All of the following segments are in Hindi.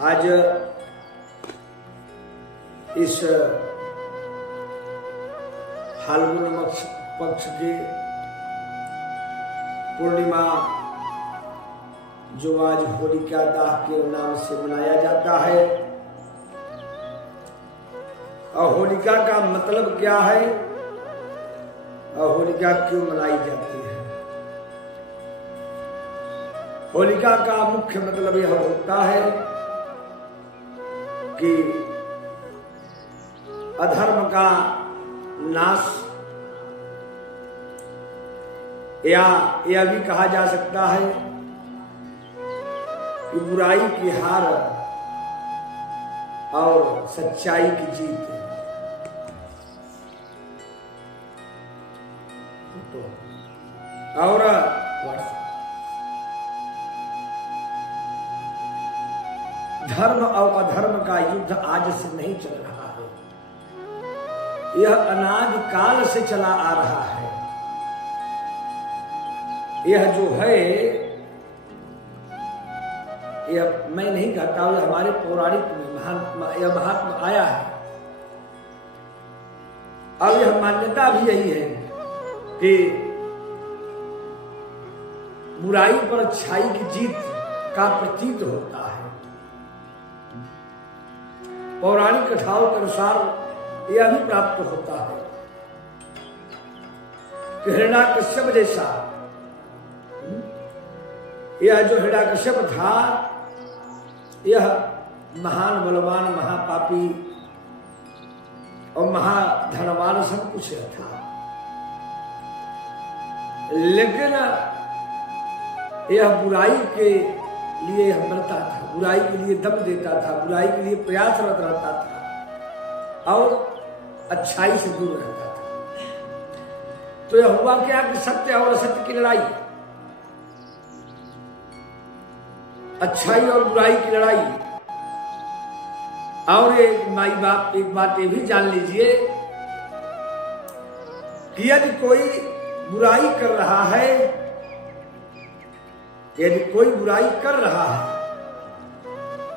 आज इस फाल्गुन पक्ष की पूर्णिमा जो आज होलिका दाह के नाम से मनाया जाता है। और होलिका का मतलब क्या है और होलिका क्यों मनाई जाती है? होलिका का मुख्य मतलब यह होता है कि अधर्म का नाश, या यह भी कहा जा सकता है कि बुराई की हार और सच्चाई की जीत। और धर्म और अधर्म का युद्ध आज से नहीं चल रहा है, यह अनादि काल से चला आ रहा है। यह जो है, यह मैं नहीं कहता हूं, हमारे पौराणिक में यह महात्मा आया है। अब यह मान्यता भी यही है कि बुराई पर अच्छाई की जीत का प्रतीत होता है। पौराणिक कथाओं के अनुसार यह भी प्राप्त होता है कि हिरण्याकश्यप जैसा, यह जो हिरण्याकश्यप था, यह महान बलवान महापापी और महाधनवान सब कुछ था, लेकिन यह बुराई के लिए यह मरता था, बुराई के लिए दम देता था, बुराई के लिए प्रयासरत रहता था और अच्छाई से दूर रहता था। तो यह हुआ क्या कि सत्य और असत्य की लड़ाई, अच्छाई और बुराई की लड़ाई। और एक बात ये भी जान लीजिए कि यदि कोई बुराई कर रहा है, यदि कोई बुराई कर रहा है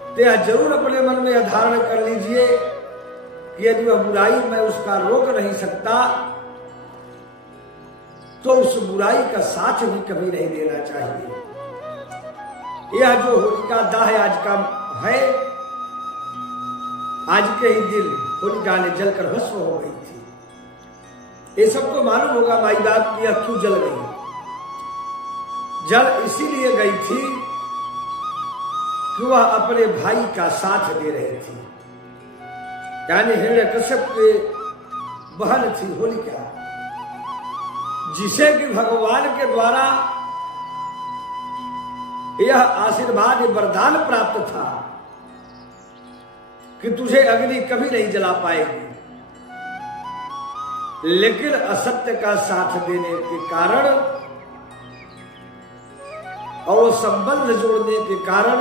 तो यह जरूर अपने मन में धारण कर लीजिए कि यदि वह बुराई मैं उसका रोक नहीं सकता तो उस बुराई का साथ भी कभी नहीं देना चाहिए। यह जो होलिका दाह आज का है, आज के ही दिन होलिका ने जलकर भस्म हो गई थी। ये सबको मालूम होगा माई बाप की यह क्यों जल गई। जल इसीलिए गई थी कि वह अपने भाई का साथ दे रही थी, यानी हिरण्यकश्यप के बहन थी होलिका, जिसे कि भगवान के द्वारा यह आशीर्वाद वरदान प्राप्त था कि तुझे अग्नि कभी नहीं जला पाएगी। लेकिन असत्य का साथ देने के कारण और संबंध जोड़ने के कारण,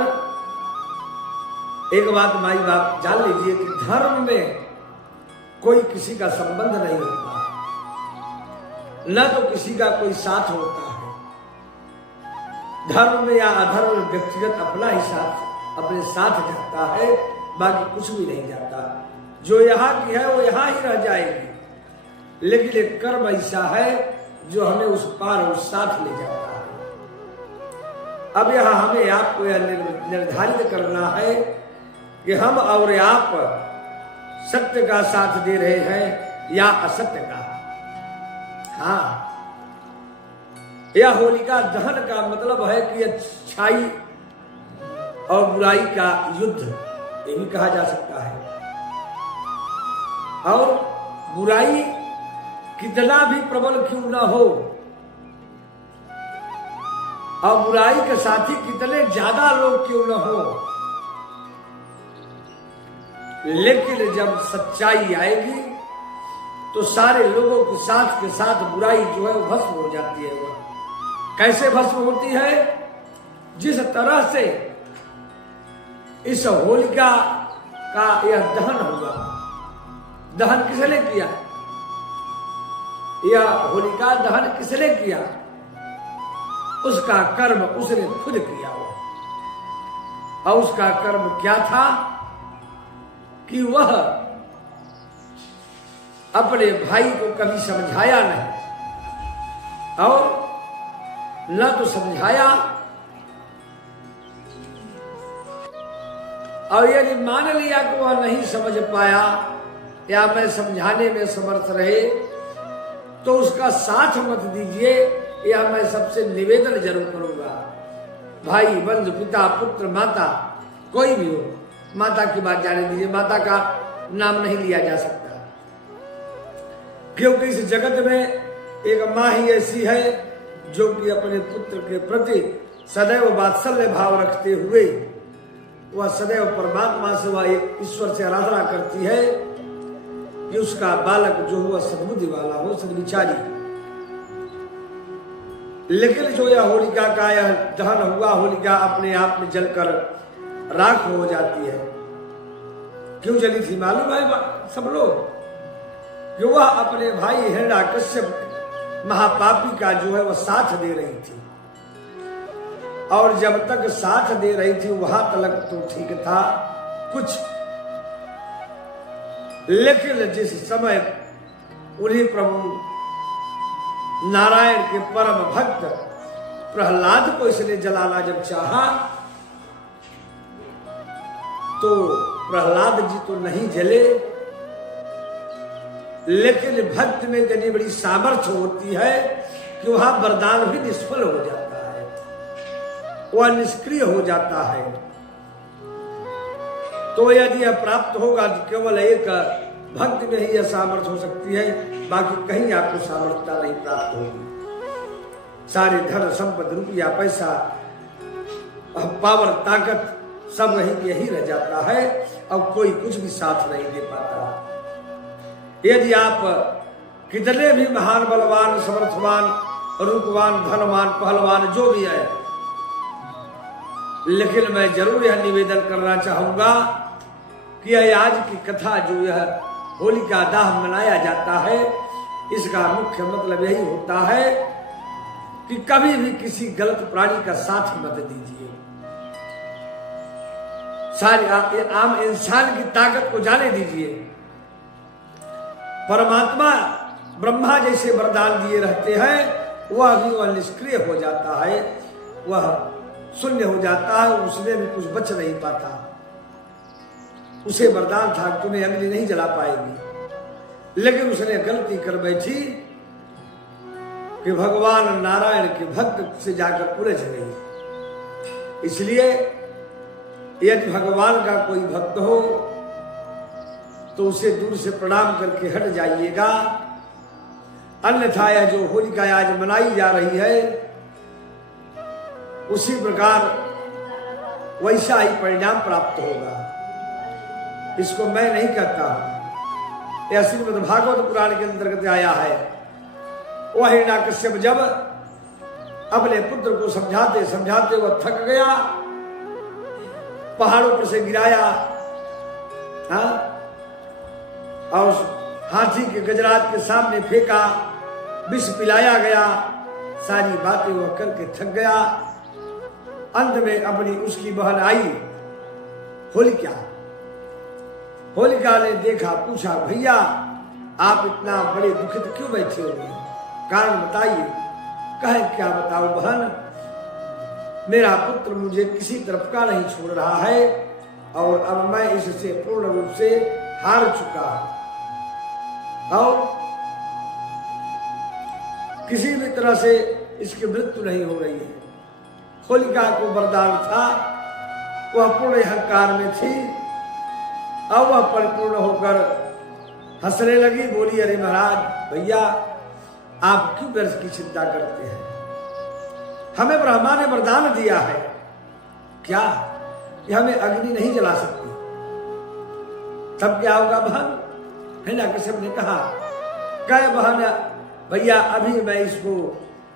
एक बात माई बाप जान लीजिए कि धर्म में कोई किसी का संबंध नहीं होता, न तो किसी का कोई साथ होता है। धर्म में या अधर्म में व्यक्तिगत अपना ही साथ अपने साथ जाता है, बाकी कुछ भी नहीं जाता। जो यहाँ की है वो यहाँ ही रह जाएगी, लेकिन एक कर्म ऐसा है जो हमें उस पार उस साथ ले जाता है। अब यह हमें आपको यह निर्धारित करना है कि हम और आप सत्य का साथ दे रहे हैं या असत्य का। हाँ, यह होलिका दहन का मतलब है कि अच्छाई और बुराई का युद्ध, ये भी कहा जा सकता है। और बुराई कितना भी प्रबल क्यों ना हो और बुराई के साथी कितने ज्यादा लोग क्यों न हो, लेकिन जब सच्चाई आएगी तो सारे लोगों के साथ बुराई जो है वो भस्म हो जाती है। वो कैसे भस्म होती है? जिस तरह से इस होलिका का यह दहन हुआ। दहन किसने किया? यह होलिका दहन किसने किया? उसका कर्म उसने खुद किया हुआ। और उसका कर्म क्या था कि वह अपने भाई को कभी समझाया नहीं और न तो समझाया, और यदि मान लिया कि वह नहीं समझ पाया या मैं समझाने में समर्थ रहे तो उसका साथ मत दीजिए, या मैं सबसे निवेदन जरूर करूंगा। भाई, बंधु, पिता, पुत्र, माता, कोई भी हो, माता की बात जाने दीजिए, माता का नाम नहीं लिया जा सकता, क्योंकि इस जगत में एक माँ ही ऐसी है जो कि अपने पुत्र के प्रति सदैव वात्सल्य भाव रखते हुए वह सदैव परमात्मा से, वह एक ईश्वर से आराधना करती है कि उसका बालक जो हुआ सद्बुद्धि वाला हो, सद्विचारी। लेकिन जो यह होलिका का यह दहन हुआ, होलिका अपने आप में जलकर राख हो जाती है। क्यों जली थी मालूम है सब लोग? कि वह अपने भाई हिरण्याकश्यप महापापी का जो है वह साथ दे रही थी, और जब तक साथ दे रही थी वहां तक तो ठीक था कुछ, लेकिन जिस समय उन्हीं प्रभु नारायण के परम भक्त प्रहलाद को इसने जलाना जब चाहा तो प्रहलाद जी तो नहीं जले, लेकिन भक्त में इतनी बड़ी सामर्थ्य होती है कि वहां वरदान भी निष्फल हो जाता है, वह निष्क्रिय हो जाता है। तो यदि यह प्राप्त होगा तो केवल एक भक्त में ही यह सामर्थ्य हो सकती है, बाकी कहीं आपको सामर्थ्यता नहीं प्राप्त होगी। सारे धन संपत्ति, रुपया, पैसा, पावर, ताकत सब यही रह जाता है, अब कोई कुछ भी साथ नहीं दे पाता। यदि आप कितने भी महान, बलवान, समर्थवान, रूपवान, धनवान, पहलवान जो भी है, लेकिन मैं जरूर यह निवेदन करना चाहूंगा कि यह आज की कथा जो यह होलिका दाह मनाया जाता है, इसका मुख्य मतलब यही होता है कि कभी भी किसी गलत प्राणी का साथ मत दीजिए। सारी आम इंसान की ताकत को जाने दीजिए। परमात्मा ब्रह्मा जैसे वरदान दिए रहते हैं, वह भी वह निष्क्रिय हो जाता है, वह शून्य हो जाता है, उसमें भी कुछ बच नहीं पाता। उसे वरदान था तुम्हें अग्नि नहीं जला पाएगी, लेकिन उसने गलती कर बैठी कि भगवान नारायण के भक्त से जाकर उलझ गई। इसलिए यदि भगवान का कोई भक्त हो तो उसे दूर से प्रणाम करके हट जाइएगा, अन्यथा यह जो होलिका आज मनाई जा रही है उसी प्रकार वैसा ही परिणाम प्राप्त होगा। इसको मैं नहीं कहता हूं, यह श्रीमद् भागवत पुराण के अंतर्गत आया है। वह हिरण्याकश्यप जब अपने पुत्र को समझाते समझाते वह थक गया, पहाड़ों पर से गिराया, और हाथी के गजराज के सामने फेंका, विष पिलाया गया, सारी बातें वह करके थक गया। अंत में अपनी उसकी बहन आई होलिका। होलिका ने देखा, पूछा, भैया आप इतना बड़े दुखित क्यों बैठे हो, कारण बताइए। कहे क्या बताओ बहन, मेरा पुत्र मुझे किसी तरफ का नहीं छोड़ रहा है और अब मैं इससे पूर्ण रूप से हार चुका और किसी भी तरह से इसकी मृत्यु नहीं हो रही है। होलिका को वरदान था, वह पूर्ण अहंकार में थी, अब वह परिपूर्ण होकर हंसने लगी, बोली, अरे महाराज भैया आप क्यों व्यर्थ की चिंता करते हैं, हमें ब्रह्मा ने वरदान दिया है क्या कि हमें अग्नि नहीं जला सकती। तब क्या होगा बहन? हिरण्याकश्यप ने कहा, कहे बहन भैया अभी मैं इसको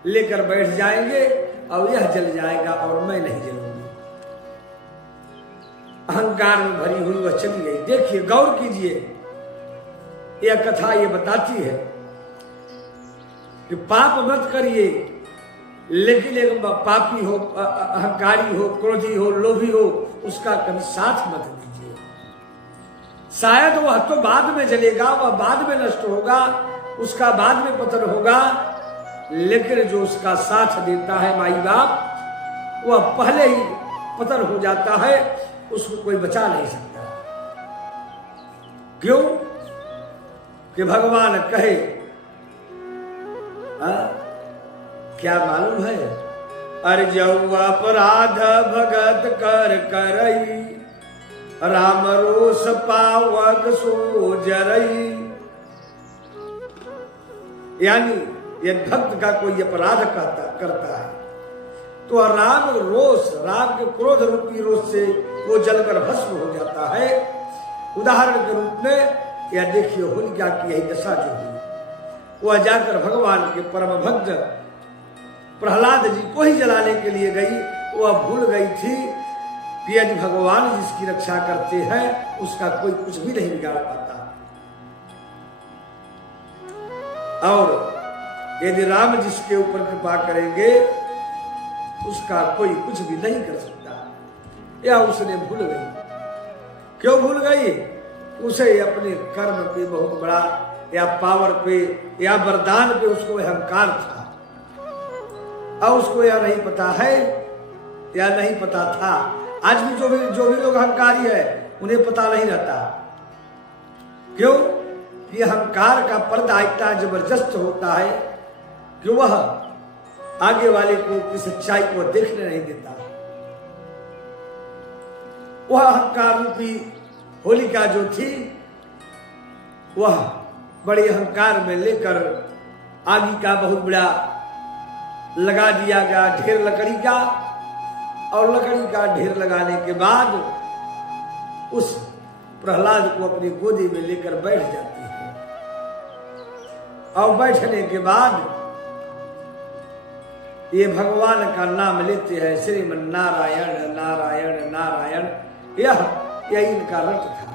लेकर बैठ जाएंगे और यह जल जाएगा और मैं नहीं जलूंगी। अहंकार में भरी हुई वह चली गई। देखिए, गौर कीजिए, यह कथा ये बताती है कि पाप मत करिए, लेकिन एक पापी हो, अहंकारी हो, क्रोधी हो, लोभी हो, उसका कभी साथ मत दीजिए। शायद वह तो बाद में जलेगा, वह बाद में नष्ट होगा, उसका बाद में पतन होगा, लेकिन जो उसका साथ देता है माई बाप, वह पहले ही पतन हो जाता है, उसको कोई बचा नहीं सकता। क्यों कि भगवान कहे, क्या मालूम है, अरे जऊ अपराध भगत कर करई, राम रोष पावक सो जरई। यानी यदि भक्त का कोई अपराध करता है तो राम रोष, राम के क्रोध रूपी रोष से वो जलकर भस्म हो जाता है। उदाहरण के रूप में यह देखिए होलिका की यही दशा जो हुई, वह जाकर भगवान के परम भक्त प्रहलाद जी को ही जलाने के लिए गई। वह भूल गई थी कि यदि भगवान जिसकी रक्षा करते हैं उसका कोई कुछ भी नहीं बिगाड़ पाता, और यदि राम जिसके ऊपर कृपा करेंगे उसका कोई कुछ भी नहीं कर सकता। या उसने भूल गई। क्यों भूल गई? उसे अपने कर्म पे बहुत बड़ा या पावर पे या वरदान पे उसको अहंकार था, और उसको यह नहीं पता है या नहीं पता था। आज भी जो भी लोग अहंकारी है उन्हें पता नहीं रहता। क्यों कि अहंकार का पर्दा इतना जबरदस्त होता है कि वह आगे वाले को की सच्चाई को देखने नहीं देता। वह अहंकार रूपी होलिका जो थी, वह बड़े अहंकार में लेकर आगे का बहुत बड़ा लगा दिया गया ढेर लकड़ी का, और लकड़ी का ढेर लगाने के बाद उस प्रहलाद को अपनी गोदी में लेकर बैठ जाती है। और बैठने के बाद ये भगवान का नाम लेते हैं, श्रीमन नारायण नारायण नारायण। यही इनका रट था,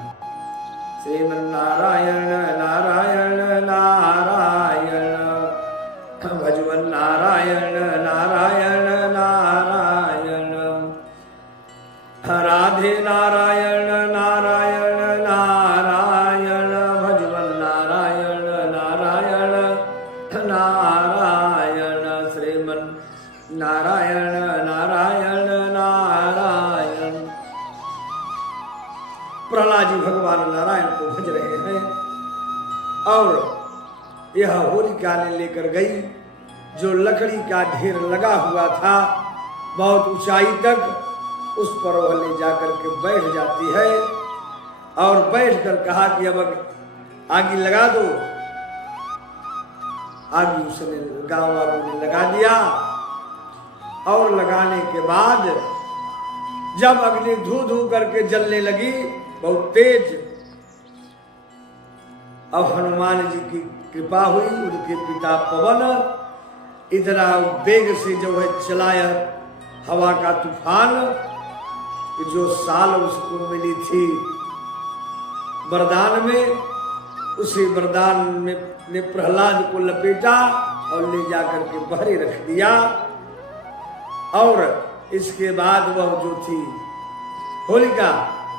श्रीमन नारायण नारायण नारायण, भजवन नारायण नारायण नारायण, राधे नारायण नारायण नारायण, भजवन नारायण नारायण नारायण, श्रीमन नारायण नारायण नारायण। प्रहलाद जी भगवान नारायण को भज रहे हैं, और यह होलिका ने लेकर गई जो लकड़ी का ढेर लगा हुआ था बहुत ऊंचाई तक, उस पर वह ले जाकर के बैठ जाती है, और बैठकर कहा कि अब आग लगा दो। आग उसने गांव वालों ने लगा दिया, और लगाने के बाद जब अग्नि धू धू करके जलने लगी बहुत तेज, अब हनुमान जी की कृपा हुई, उनके पिता पवन इतना वेग से जो है चलाया हवा का तूफान, कि जो साल उसको मिली थी वरदान में, उसी वरदान में ने प्रहलाद को लपेटा और ले जाकर के बहरे रख दिया। और इसके बाद वह जो थी होलिका,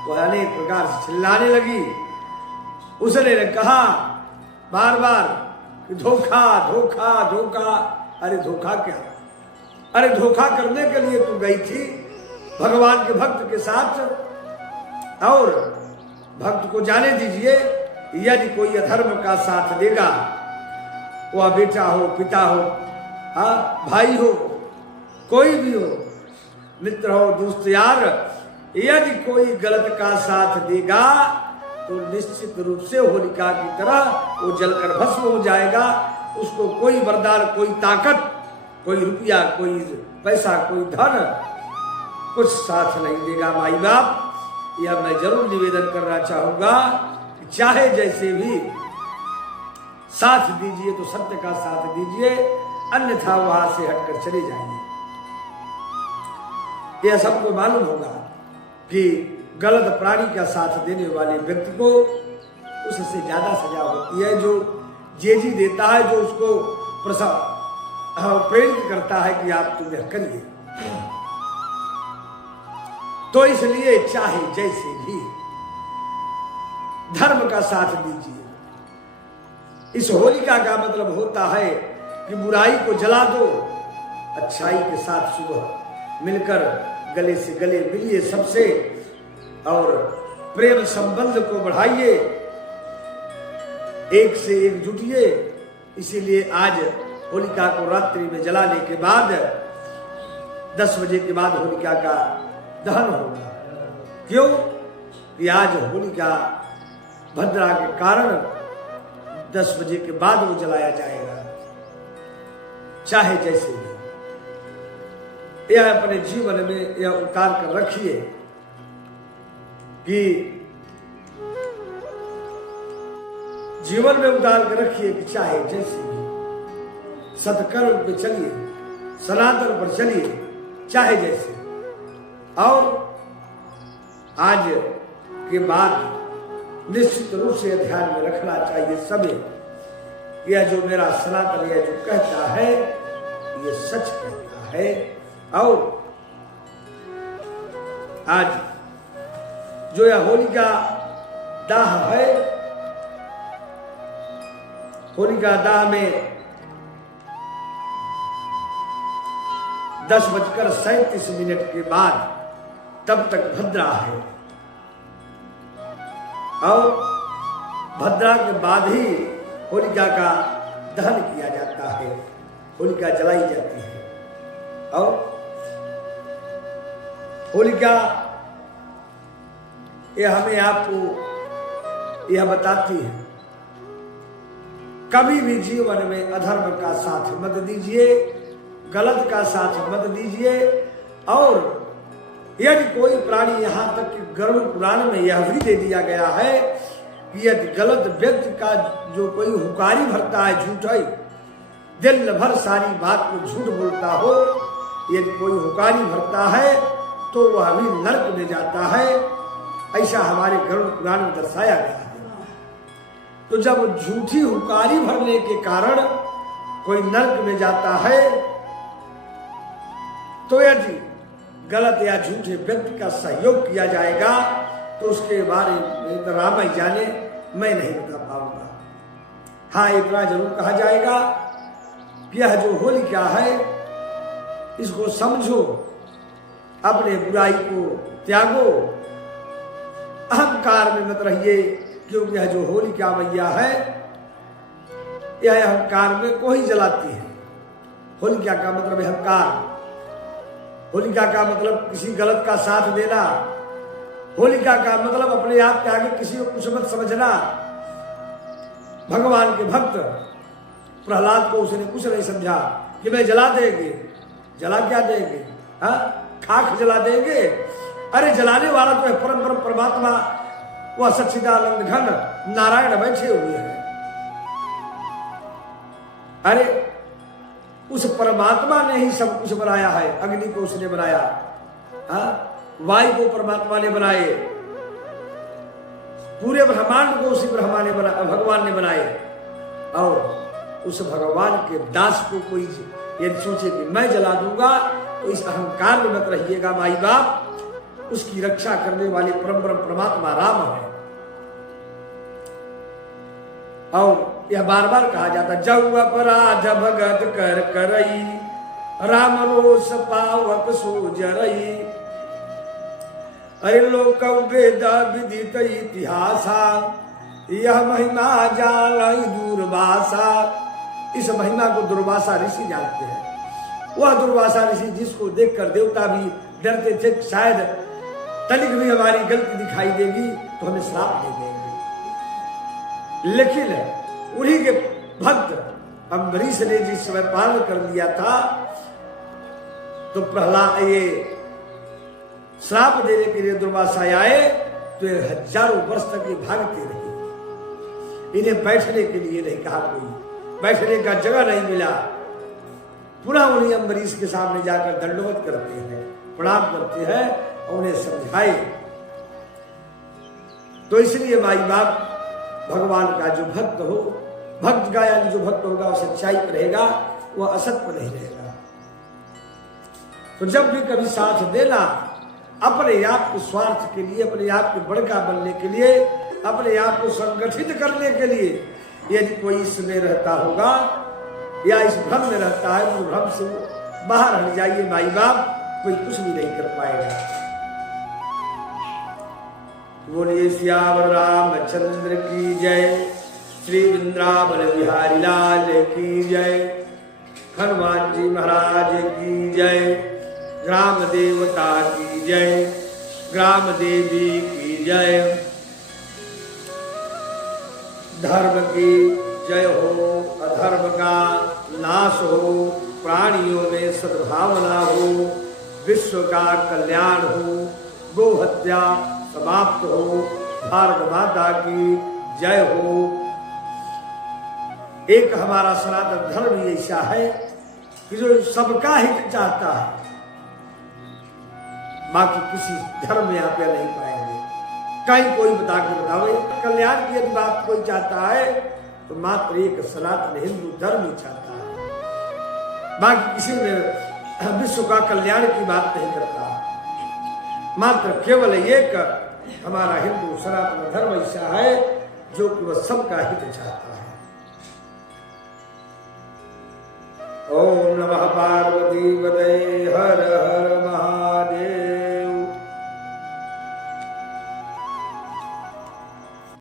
वह अनेक प्रकार से चिल्लाने लगी। उसने कहा बार बार कि धोखा धोखा धोखा। अरे धोखा क्या? अरे धोखा करने के लिए तू गई थी भगवान के भक्त के साथ, और भक्त को जाने दीजिए यदि कोई अधर्म का साथ देगा, वह बेटा हो, पिता हो, भाई हो, कोई भी हो, मित्र हो, दोस्त यार, यदि कोई गलत का साथ देगा तो निश्चित रूप से होलिका की तरह वो जलकर भस्म हो जाएगा। उसको कोई वरदान, कोई ताकत, कोई रुपया, कोई पैसा, कोई धन कुछ साथ नहीं देगा। माई बाप, यह मैं जरूर निवेदन करना चाहूंगा कि चाहे जैसे भी साथ दीजिए तो सत्य का साथ दीजिए, अन्यथा वहां से हटकर चले जाइए। यह सबको मालूम होगा कि गलत प्राणी का साथ देने वाले व्यक्ति को उससे ज्यादा सजा होती है जो जेजी देता है, जो उसको प्रेरित करता है कि आप तुम्हें करिए। तो इसलिए चाहे जैसे भी धर्म का साथ दीजिए। इस होलिका का मतलब होता है कि बुराई को जला दो, अच्छाई के साथ सुबह मिलकर गले से गले मिलिए सबसे और प्रेम संबंध को बढ़ाइए, एक से एक जुटिए। इसीलिए आज होलिका को रात्रि में जलाने के बाद 10 बजे के बाद होलिका का दहन होगा। क्यों? कि आज होलिका भद्रा के कारण 10 बजे के बाद वो जलाया जाएगा। चाहे जैसे भी यह अपने जीवन में यह उतार कर रखिए कि जीवन में उतार कर रखिए कि चाहे जैसे भी सत्कर्म पे चलिए, सनातन पर चलिए, चाहे जैसे। और आज के बाद निश्चित रूप से ध्यान में रखना चाहिए सभी, यह जो मेरा सनातन यह जो कहता है ये सच कहता है। और आज जो यह होलिका दाह है, होलिका दाह में 10:37 के बाद तब तक भद्रा है और भद्रा के बाद ही होलिका का दहन किया जाता है, होलिका जलाई जाती है। और होलिका यह हमें आपको यह बताती है कभी भी जीवन में अधर्म का साथ मत दीजिए, गलत का साथ मत दीजिए। और यदि कोई प्राणी, यहां तक कि गरुड़ पुराण में यह भी दे दिया गया है कि यदि गलत व्यक्ति का जो कोई हुकारी भरता है, झूठा ही दिल भर सारी बात को झूठ बोलता हो, यदि कोई हुकारी भरता है तो वह भी नरक में जाता है। ऐसा हमारे गरुड़ पुराण में दर्शाया गया है। तो जब झूठी हुकारी भरने के कारण कोई नरक में जाता है, तो यदि गलत या झूठे व्यक्ति का सहयोग किया जाएगा तो उसके बारे में तो राम ही जाने, मैं नहीं बता पाऊंगा। हाँ, इतना जरूर कहा जाएगा कि यह जो होलिका है इसको समझो, अपने बुराई को त्यागो, अहंकार में मत रहिए। क्योंकि यह जो होलिका मैया है यह अहंकार में को ही जलाती है। होलिका का मतलब अहंकार, होलिका का मतलब किसी गलत का साथ देना, होलिका का मतलब अपने आप के आगे किसी को कुछ मत समझना। भगवान के भक्त प्रहलाद को उसने कुछ नहीं समझा कि मैं जला देंगे, जला क्या देंगे, हाँ खाक जला देंगे। अरे जलाने वाला तो है परम परमात्मा, वह सच्चिदानंद घन नारायण बैठे हुए हैं। अरे उस परमात्मा ने ही सब कुछ बनाया है। अग्नि को उसने बनाया, वायु को परमात्मा ने बनाए, पूरे ब्रह्मांड को उसी भगवान ने बनाए। और उस भगवान के दास को कोई यदि सोचे कि मैं जला दूंगा, तो इस अहंकार में मत रहिएगा माई बाप। उसकी रक्षा करने वाले परम परमात्मा राम है। और यह बार बार कहा जाता, जब अपराध भगत कर करई, राम रोष पावक सो जरई। अरे लोक वेद विदित इतिहासा, यह महिमा जान दुर्वासा। इस महिमा को दुर्वासा ऋषि जानते हैं। वह दुर्वासा ऋषि जिसको देखकर देवता भी डरते थे शायद तनिक भी हमारी गलती दिखाई देगी तो हमें श्राप दे देंगे। लेकिन उन्हीं के भक्त अम्बरीश ने जिस समय पालन कर लिया था, तो प्रहलाद ये श्राप देने के लिए दुर्वासा आए, तो ये हजारों वर्ष तक ये भागते रहे। इन्हें बैठने के लिए नहीं कहा, कोई बैठने का जगह नहीं मिला। पुनः उन्हें अम्बरीश के सामने जाकर दंडवत करते हैं, प्रणाम करते हैं और उन्हें समझाए। तो इसलिए माई बाप भगवान का जो भक्त हो, भक्त का यानी जो भक्त होगा वो सच्चाई पर रहेगा, वह असत पर नहीं रहेगा। तो जब भी कभी साथ देना, अपने आप के स्वार्थ के लिए, अपने आप के बड़का बनने के लिए, अपने आप को संगठित करने के लिए यदि कोई इसमें रहता होगा या इस भ्रम में रहता है तो भ्रम से बाहर हट जाइए। माई बाप कोई कुछ भी नहीं कर पाएगा। बोलिए सियावर रामचंद्र की जय, श्री वृंदावन बिहारी लाल की जय, हनुमान जी महाराज की जय, ग्राम देवता की जय, ग्राम देवी की जय, धर्म की जय हो, अधर्म का नाश हो, प्राणियों में सद्भावना हो, विश्व का कल्याण हो, गो हत्या समाप्त हो, भारत माता की जय हो। एक हमारा सनातन धर्म ही ऐसा है कि जो सबका हित चाहता है, बाकी किसी धर्म में यहाँ पे नहीं पाएंगे। कहीं कोई बता के बतावे कल्याण की यदि बात कोई चाहता है तो मात्र एक सनातन हिंदू धर्म ही चाहता है, बाकी किसी में विश्व का कल्याण की बात नहीं करता। मात्र केवल एक हमारा हिंदू सनातन धर्म ऐसा है जो कि वह सबका हित चाहता है। ओम नमः पार्वती पतये हर हर